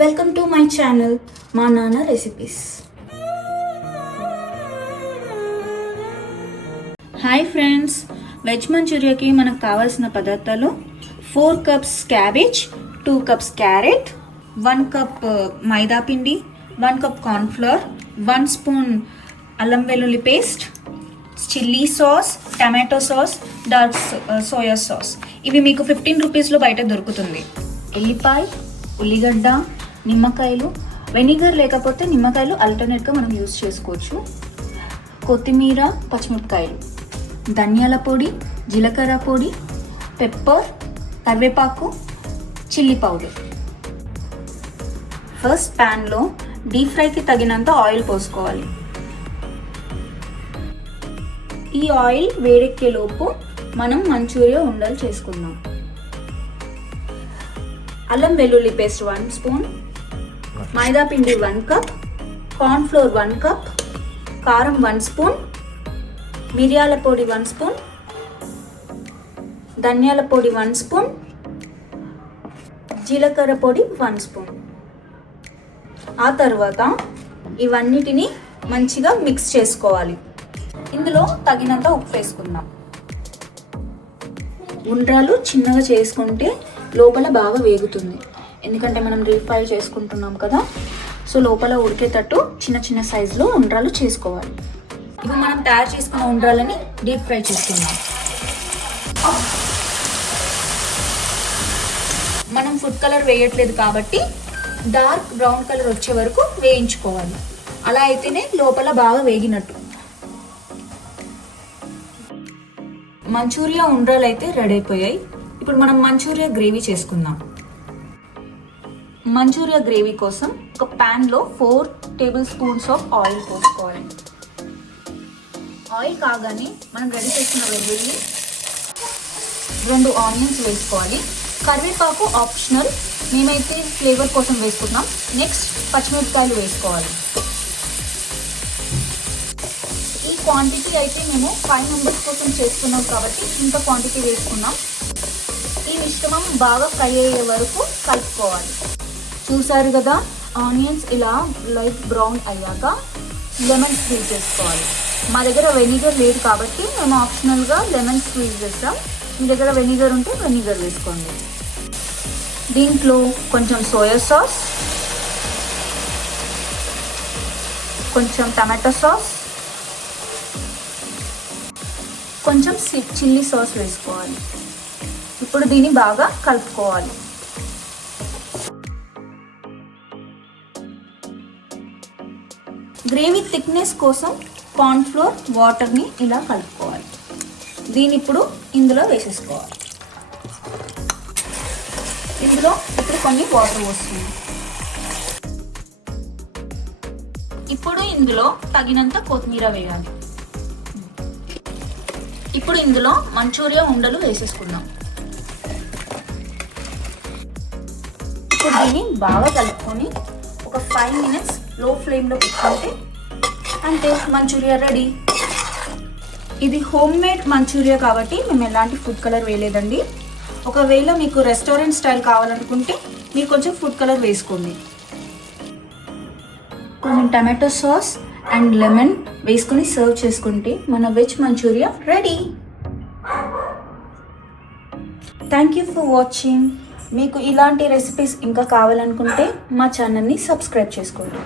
Welcome to my channel మా నాన్న recipes. Hi friends, veg మంచూరియాకి మనకు కావాల్సిన పదార్థాలు 4 cups cabbage, 2 cups carrot, 1 cup మైదా పిండి, 1 కప్ కార్న్ఫ్లోర్, 1 స్పూన్ అల్లం వెల్లుల్లి paste, chilli sauce, tomato sauce, dark soya sauce. ఇవి మీకు 15 రూపీస్లో బయట దొరుకుతుంది. ఎల్లిపాయ, ఉల్లిగడ్డ, నిమ్మకాయలు, వెనిగర్ లేకపోతే నిమ్మకాయలు ఆల్టర్నేట్గా మనం యూజ్ చేసుకోవచ్చు, కొత్తిమీర, పచ్చిమిరపకాయలు, ధనియాల పొడి, జీలకర్ర పొడి, పెప్పర్, కరివేపాకు, చిల్లీ పౌడర్. ఫస్ట్ ప్యాన్లో డీప్ ఫ్రైకి తగినంత ఆయిల్ పోసుకోవాలి. ఈ ఆయిల్ వేడెక్కేలోపు మనం మంచూరియా ఉండలు చేసుకుందాం. అల్లం వెల్లుల్లి పేస్ట్ 1 స్పూన్, మైదా పిండి 1 కప్, కార్న్ఫ్లోర్ 1 కప్, కారం 1 స్పూన్, మిరియాల పొడి 1 స్పూన్, ధనియాల పొడి 1 స్పూన్, జీలకర్ర పొడి 1 స్పూన్. ఆ తర్వాత ఇవన్నిటిని మంచిగా మిక్స్ చేసుకోవాలి. ఇందులో తగినంత ఉప్పు వేసుకుందాం. ఉండ్రాలు చిన్నగా చేసుకుంటే లోపల బాగా వేగుతుంది, ఎందుకంటే మనం డీప్ ఫ్రై చేసుకుంటున్నాం కదా. సో లోపల ఉడికేటట్టు చిన్న చిన్న సైజులో ఉండ్రాలు చేసుకోవాలి. ఇప్పుడు మనం తయారు చేసుకున్న ఉండ్రాలని డీప్ ఫ్రై చేసుకుందాం. మనం ఫుడ్ కలర్ వేయట్లేదు కాబట్టి డార్క్ బ్రౌన్ కలర్ వచ్చే వరకు వేయించుకోవాలి. అలా అయితేనే లోపల బాగా వేగినట్టు. మంచూరియా ఉండ్రాలు అయితే రెడీ అయిపోయాయి. ఇప్పుడు మనం మంచూరియా గ్రేవీ చేసుకుందాం. మంచూరియా గ్రేవీ కోసం ఒక ప్యాన్లో 4 టేబుల్ స్పూన్స్ ఆఫ్ ఆయిల్ పోసుకోవాలి. ఆయిల్ కాగానే మనం రెడీ చేసిన వెల్లుల్లి, 2 ఆనియన్స్ వేసుకోవాలి. కరివేపాకు ఆప్షనల్, మేమైతే ఫ్లేవర్ కోసం వేసుకుంటున్నాం. నెక్స్ట్ పచ్చిమిరపకాయలు వేసుకోవాలి. ఈ క్వాంటిటీ అయితే మేము 5 మెంబర్స్ కోసం చేస్తున్నాం కాబట్టి ఇంత క్వాంటిటీ వేసుకున్నాం. ఈ మిశ్రమం బాగా ఫ్రై అయ్యే వరకు కలుపుకోవాలి. చూసారు కదా, ఆనియన్స్ ఇలా లైట్ బ్రౌన్ అయ్యాక లెమన్ స్క్వీజ్ చేసుకోవాలి. మా దగ్గర వెనిగర్ లేదు కాబట్టి మేము ఆప్షనల్గా లెమన్ స్క్వీజ్ చేస్తాం. మీ దగ్గర వెనిగర్ ఉంటే వెనిగర్ వేసుకోండి. దీంట్లో కొంచెం సోయా సాస్, కొంచెం టమాటో సాస్, కొంచెం చిల్లీ సాస్ వేసుకోవాలి. ఇప్పుడు దీన్ని బాగా కలుపుకోవాలి. గ్రేవీ థిక్నెస్ కోసం కార్న్ఫ్లోర్ వాటర్ని ఇలా కలుపుకోవాలి. దీన్ని ఇప్పుడు ఇందులో వేసేసుకోవాలి. ఇందులో ఇప్పుడు కొన్ని వాటర్ పోస్తుంది. ఇప్పుడు ఇందులో తగినంత కొత్తిమీర వేయాలి. ఇప్పుడు ఇందులో మంచూరియా ఉండలు వేసేసుకుందాం. ఇప్పుడు దీన్ని బాగా కలుపుకొని ఒక 5 మినిట్స్ లో ఫ్లేమ్లో పెట్టుకుంటే అంతే, మంచూరియా రెడీ. ఇది హోమ్ మేడ్ మంచూరియా కాబట్టి మేము ఎలాంటి ఫుడ్ కలర్ వేయలేదండి. ఒకవేళ మీకు రెస్టారెంట్ స్టైల్ కావాలనుకుంటే మీరు కొంచెం ఫుడ్ కలర్ వేసుకోండి. కొంచెం టమాటో సాస్ అండ్ లెమన్ వేసుకొని సర్వ్ చేసుకుంటే మన veg manchurian ready. Thank you for watching. మీకు ఇలాంటి రెసిపీస్ ఇంకా కావాలనుకుంటే మా ఛానల్ని సబ్స్క్రైబ్ చేసుకోండి.